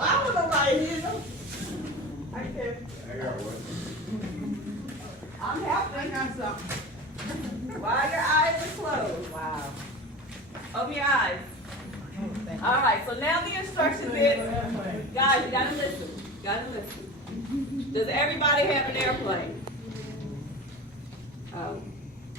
I don't know why he is. I can't. I got one. I'm helping. I got something. While your eyes are closed. Wow. Open your eyes. Thank you. All right, so now the instructions is, guys, you gotta listen. You gotta listen. Does everybody have an airplane?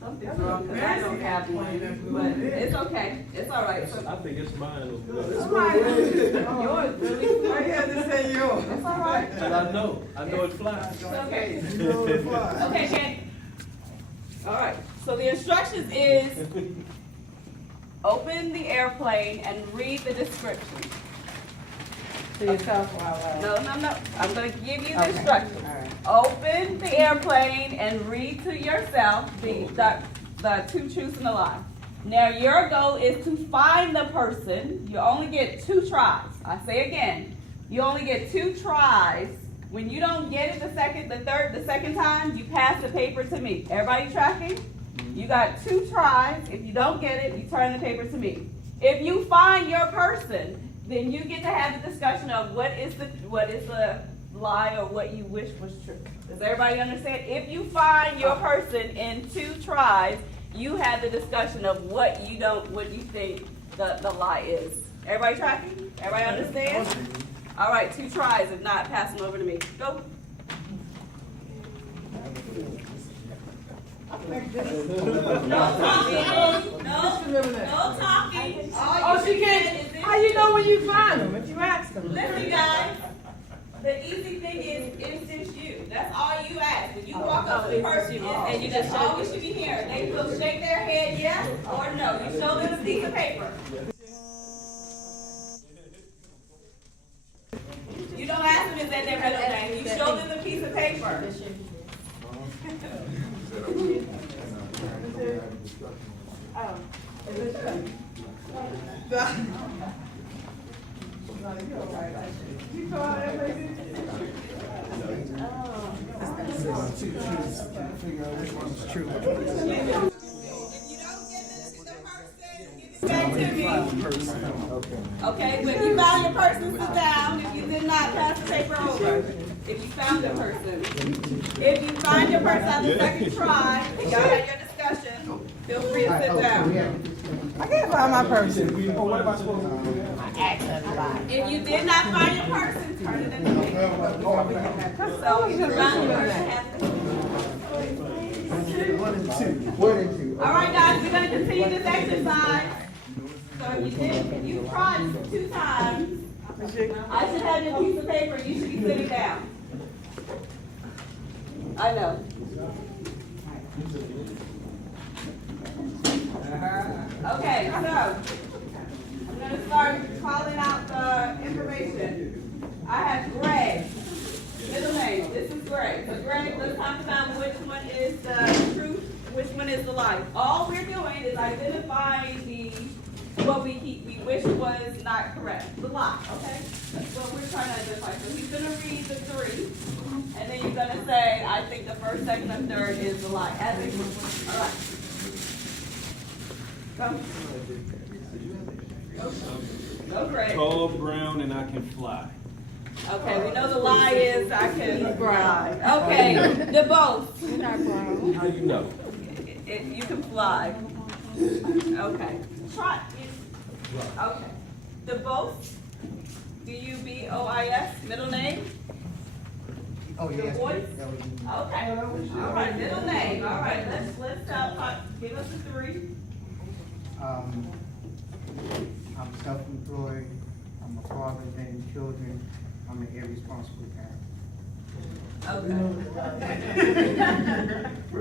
Something's wrong, because I don't have one, but it's okay. It's all right. So, I think it's mine over there. yours, really? I had to say yours. It's all right. And I know it flies. It's okay. Okay, Shannon. All right, so the instructions is open the airplane and read the description. To yourself or out loud? No. I'm gonna give you the Okay. instructions. All right. Open the airplane and read to yourself the two truths and a lie. Now your goal is to find the person. You only get 2 tries. I say again, you only get 2 tries. When you don't get it the second time, you pass the paper to me. Everybody tracking? You got 2 tries. If you don't get it, you turn the paper to me. If you find your person, then you get to have the discussion of what is the lie or what you wish was true. Does everybody understand? If you find your person in 2 tries, you have the discussion of what you think the lie is. Everybody tracking? Everybody understand? All right, 2 tries. If not, pass them over to me. Go. No talking. No talking. Oh, she can't. How you know when you find them if you ask them? Listen, guys. The easy thing is just you. That's all you ask. When you walk up to the person and you just show we should be here, they will shake their head yes or no. You show them a piece of paper. You don't ask them is that their middle name. You show them the piece of paper. Back to me. Okay, when you found your person, sit down. If you did not, pass the paper over. If you found your person. If you find your person on the second try, and y'all had your discussion, feel free to sit down. I can't find my person. Oh, what am I supposed to do? I asked everybody. If you did not find your person, turn it in the paper. So if you found your person, have to. One and two. All right, guys, we're gonna continue this exercise. So you tried 2 times. I should have your piece of paper. You should be sitting down. I know. Okay, so I'm gonna start calling out the information. I have Greg. Middle name. This is Greg. So Greg, let's talk about which one is the truth, which one is the lie. All we're doing is identifying what we wish was not correct. The lie, okay? That's what we're trying to identify. So he's gonna read the 3, and then you're gonna say, I think the first, second, and third is the lie. As a group. All right. Go. Go, Greg. Tall, brown, and I can fly. Okay, we know the lie is I can fly. Okay, the both. How you know? You can fly. Okay. Try. Okay. The both. DUBOIS, middle name? Oh, The yes. voice? Okay. All right, middle name. All right, let's give us the 3. I'm self-employed. I'm a father of many children. I'm an irresponsible parent. Okay.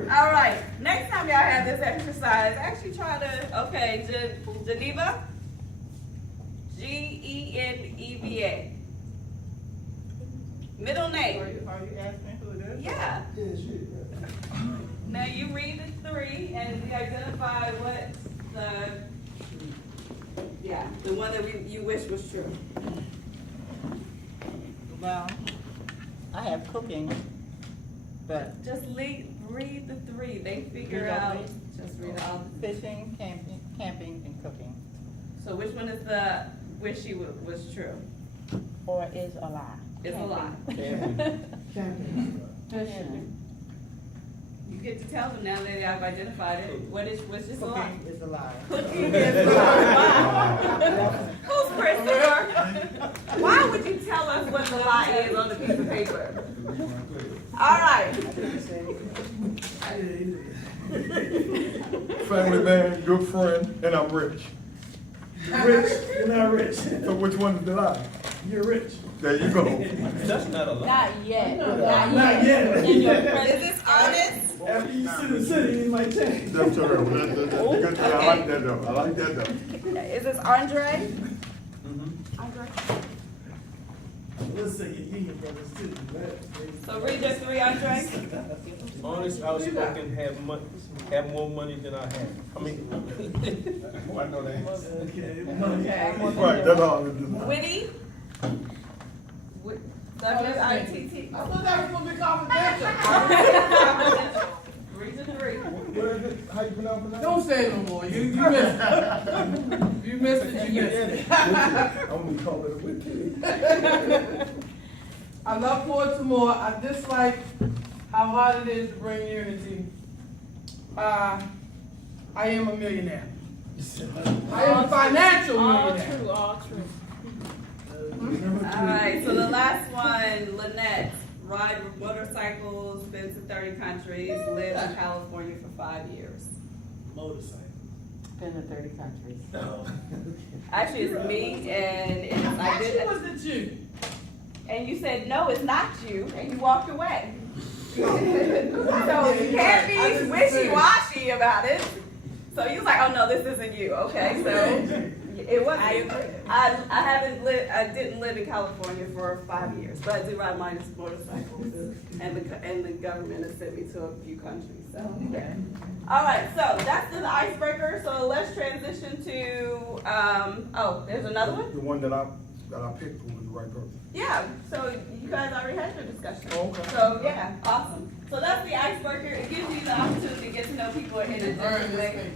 All right. Next time y'all have this exercise, actually try to, Geneva? Geneva. Middle name. Are you asking who it is? Yeah. Now you read the 3 and we identify what the one that you wish was true. Well, I have cooking, but Just read the 3. They figure Read out. all three? Just read all. fishing, camping, and cooking. So which one is the wish was true? or is a lie? It's a lie. Champion. You get to tell them now that I've identified it. What's just a lie? Cooking is a lie. Cooking is a lie. Who's Christopher? Why would you tell us what the lie is on the piece of paper? All right. Family man, good friend, and I'm rich. Rich, you're not rich. So which one is the lie? You're rich. There you go. That's not a lie. Not yet, Not not yet. yet. In your Is present. this honest? After you sit in the city, it might change. That's all right. That's a good thing. I like that though. I like that though. Is this Andre? Mhm. Andre. Let's say your brothers too. So read the three, Andre. Honest, outspoken, have more money than I have. I mean, Oh, I know that. Okay. Okay. Right, that's all it is. Witty. W-I-T-T. I thought that was gonna be confidential. Read the three. What is it? How you pronounce it? Don't say it no more, you missed it. You missed it, you missed it. I'm gonna call it a witty. I love Ford some more, I dislike how hard it is to bring unity. I am a millionaire. I am a financial All millionaire. true, all true. All right, so the last one, Lynette. Ride motorcycles, been to 30 countries, lived in California for 5 years. Motorcycle. Been to 30 countries. No. Actually, it's me, and I Actually, did. was it you? And you said, no, it's not you, and you walked away. So you can't be wishy-washy about it. So you was like, oh no, this isn't you. Okay, so it wasn't you. I didn't live in California for 5 years, but I do ride motorcycles, and the government has sent me to a few countries. So yeah. All right, so that's the icebreaker. So let's transition to oh, there's another one. The one that I picked was the right person. Yeah, so you guys already had your discussion. Oh, okay. So, yeah, awesome. So that's the icebreaker. It gives you the opportunity to get to know people in a different way.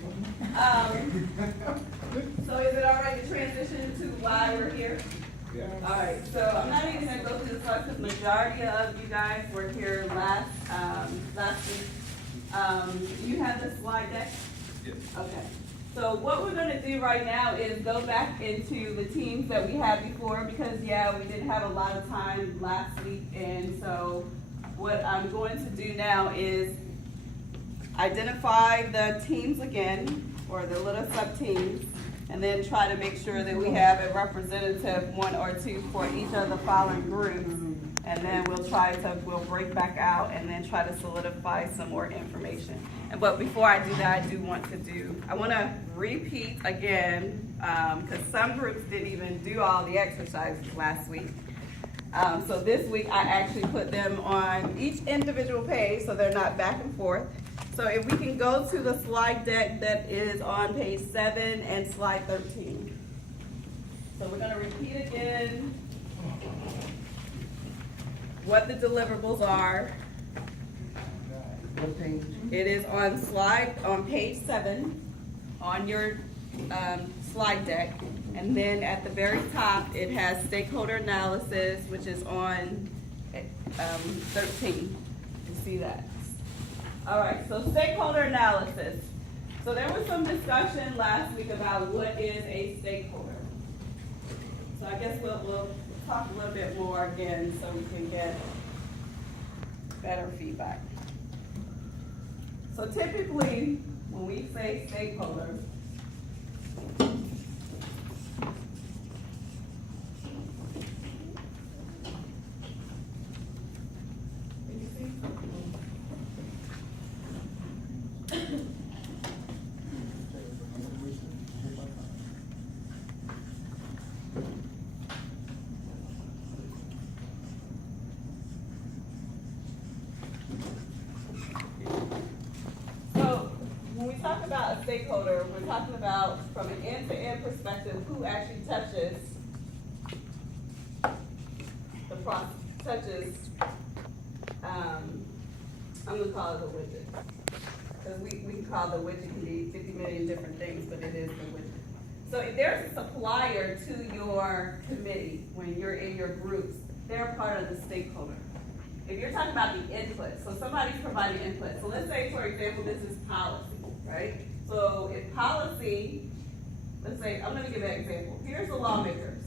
So is it all right to transition to why we're here? Yeah. All right, so I'm not even gonna go through the slides because majority of you guys were here last week. You have the slide deck? Yes. Okay, so what we're gonna do right now is go back into the teams that we had before, because yeah, we didn't have a lot of time last week, and so what I'm going to do now is identify the teams again, or the little sub-teams, and then try to make sure that we have a representative, one or two, for each of the following groups. And then we'll break back out and then try to solidify some more information. But before I do that, I want to repeat again, because some groups didn't even do all the exercises last week. So this week, I actually put them on each individual page, so they're not back and forth. So if we can go to the slide deck that is on page 7 and slide 13. So we're going to repeat again what the deliverables are. What page? It is on page 7 on your slide deck. And then at the very top, it has stakeholder analysis, which is on 13. You see that? All right, so stakeholder analysis. So there was some discussion last week about what is a stakeholder. So I guess we'll talk a little bit more again so we can get better feedback. So typically, when we say stakeholders, talk about a stakeholder, we're talking about from an end-to-end perspective, who actually touches the process, I'm gonna call it a widget. Because we can call the widget can be 50 million different things, but it is the widget. So if there's a supplier to your committee, when you're in your groups, they're part of the stakeholder. If you're talking about the input, so somebody's providing input. So let's say, for example, this is policy, right? So if policy, let's say, I'm gonna give an example. Here's the lawmakers,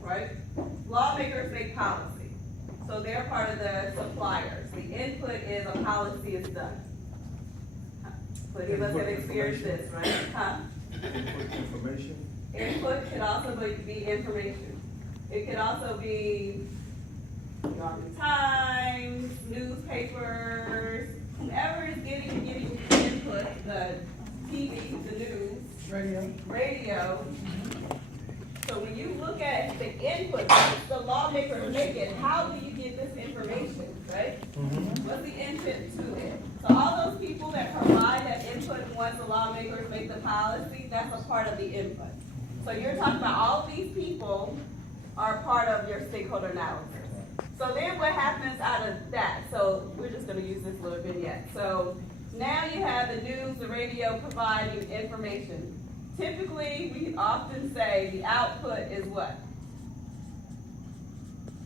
right? Lawmakers make policy. So they're part of the suppliers. The input is a policy is done. Plenty of us have experienced this, right? Huh? Input information. Input can also be information. It can also be York Times, newspapers, whoever is getting input, the TV, the news, radio. So when you look at the input, the lawmakers make it, how do you get this information, right? What's the input to it? So all those people that provide that input once the lawmakers make the policy, that's a part of the input. So you're talking about all these people are part of your stakeholder analysis. So then what happens out of that? So we're just gonna use this little vignette. So now you have the news, the radio providing information. Typically, we often say the output is what?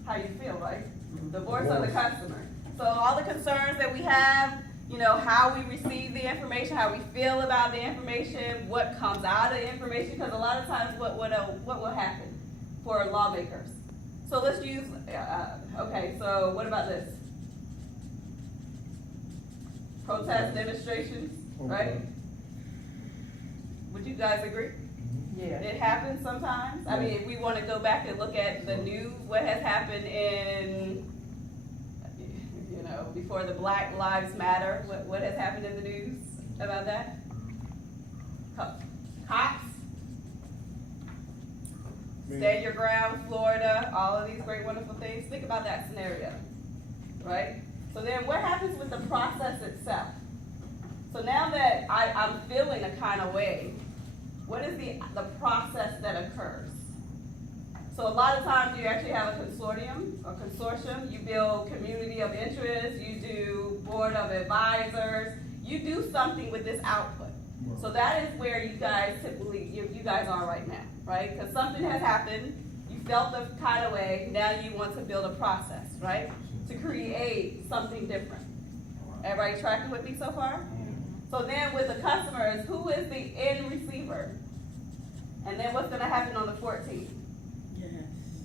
How you feel, right? The voice of the customer. So all the concerns that we have, you know, how we receive the information, how we feel about the information, what comes out of the information, because a lot of times what will happen for lawmakers? So let's use, okay, so what about this? Protest demonstrations, right? Would you guys agree? Yeah. It happens sometimes. I mean, if we want to go back and look at the news, what has happened in, you know, before the Black Lives Matter, what has happened in the news about that? Cops, Stand Your Ground, Florida, all of these great, wonderful things. Think about that scenario, right? So then what happens with the process itself? So now that I'm feeling a kind of way, what is the process that occurs? So a lot of times you actually have a consortium, you build community of interest, you do board of advisors, you do something with this output. So that is where you guys typically, you guys are right now, right? Because something has happened, you felt the kind of way, now you want to build a process, right? To create something different. Everybody tracking with me so far? So then with the customers, who is the end receiver? And then what's gonna happen on the 14th? Yes.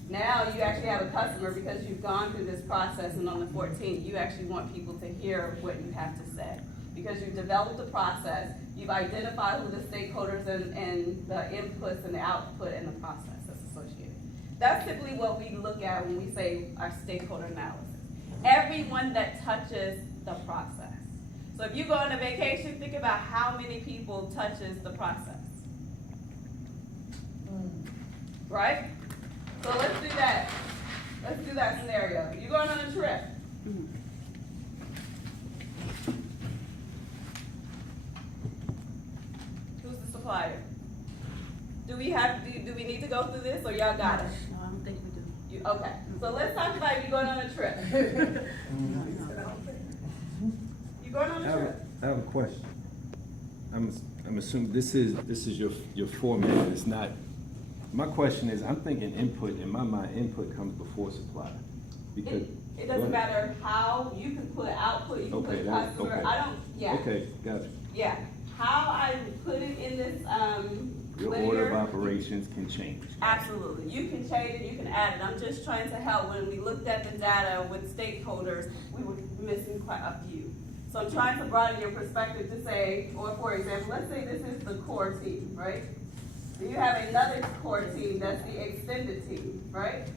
Now you actually have a customer because you've gone through this process, and on the 14th, you actually want people to hear what you have to say. Because you've developed the process, you've identified who the stakeholders and the inputs and the output and the process that's associated. That's typically what we look at when we say our stakeholder analysis. Everyone that touches the process. So if you go on a vacation, think about how many people touches the process. Right? So let's do that. Let's do that scenario. You're going on a trip. Who's the supplier? Do we need to go through this, or y'all got it? No, I don't think we do. Okay, so let's talk about you going on a trip. You going on a trip? I have a question. I'm assuming this is your format. It's not. My question is, I'm thinking input. In my mind, input comes before supply. Because It doesn't matter how you can put output, you can put customer. okay. I don't. Yeah. Okay, got it. Yeah. How I put it in this Your linear, order of operations can change. Absolutely. You can change it, you can add it. I'm just trying to help. When we looked at the data with stakeholders, we were missing quite a few. So I'm trying to broaden your perspective to say, or for example, let's say this is the core team, right? Then you have another core team, that's the extended team, right?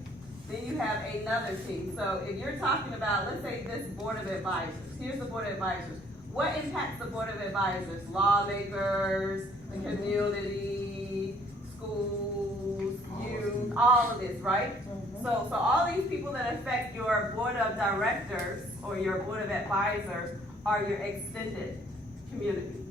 Then you have another team. So if you're talking about, let's say this board of advisors, here's the board of advisors. What impacts the board of advisors? Lawmakers, the community, schools, youth, all of this, right? So all these people that affect your board of directors or your board of advisors are your extended community.